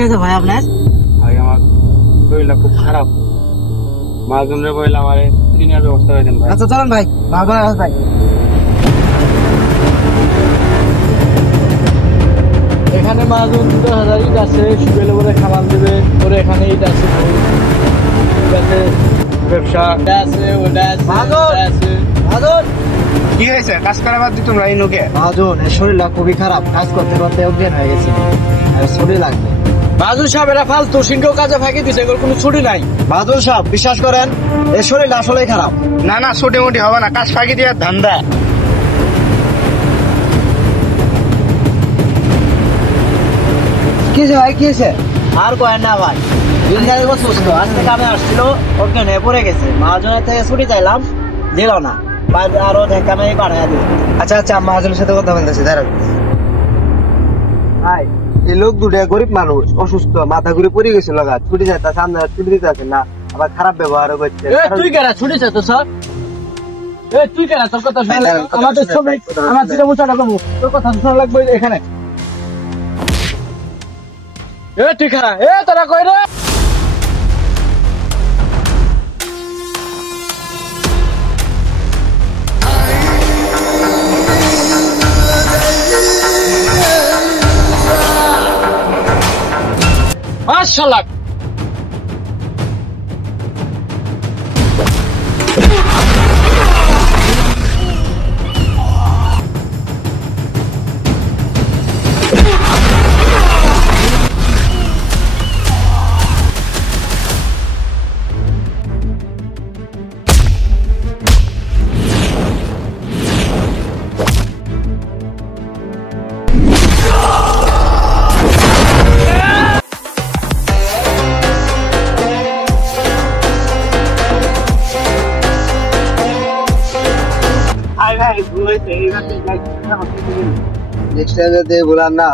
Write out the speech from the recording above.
হয়েছে ভাই আপনার? ভাই আমার শরীরটা খুব খারাপ। মাঝুমরে বললাম আমারে দিনের ব্যবস্থা করে দেন ভাই। আচ্ছা চলেন ভাই, ভাই এখানে মাঝুম 2000 ইট আছে, শুকেলে বলে খাবার দেবে, ওরে এখানে ইট আছে, ঠিক আছে, ব্যবসা আছে, ওটা আছে, ওটা আছে। কি হয়েছে? কাজ করা বাদ দিয়ে তোমরা এই লোকে? মহাজন এর শরীরটা খুবই খারাপ, কাজ করতে করতে অজ্ঞান হয়ে গেছে, ছুটি লাগবে। বাহাদুর সাহেব এরা ফালতু সিংহ কাজে ফাঁকি দিছে, এগুলোর কোনো ছুটি নাই। বাহাদুর সাহেব বিশ্বাস করেন, এর শরীরটা আসলেই খারাপ। না না, ছুটি মুটি হবে না, কাজ ফাঁকি দিয়ে ধান্দা। কি হয়েছে ভাই, কি হয়েছে? আর কয়েন না ভাই, সুস্থ আজ থেকে আমি আসছিল অজ্ঞান হয়ে পড়ে গেছে। মহাজনের থেকে ছুটি চাইলাম, দিল না, আরো ঢেকা মেয়ে পাঠাইয়া দিল। আচ্ছা আচ্ছা, মহাজনের সাথে কথা বলতেছি, দাঁড়ান। ভাই এই লোক দুটো গরিব মানুষ, অসুস্থ, মাথা ঘুরে পড়ে গেছিল, ছুটি যাইতে সামনে ছুটি দিতে আছে না, আবার খারাপ ব্যবহার করছে। তুই কেনা ছুটি চাইতো স্যার? তুই কেনা, তোর কথা শোনা আমাদের সবাই, আমার যেটা মুছাটা কমু, তোর কথা শোনা লাগবে এখানে। তুই খারা, তোরা কই রে? মাশাআল্লাহ, নেক্সট টাইম বলার না।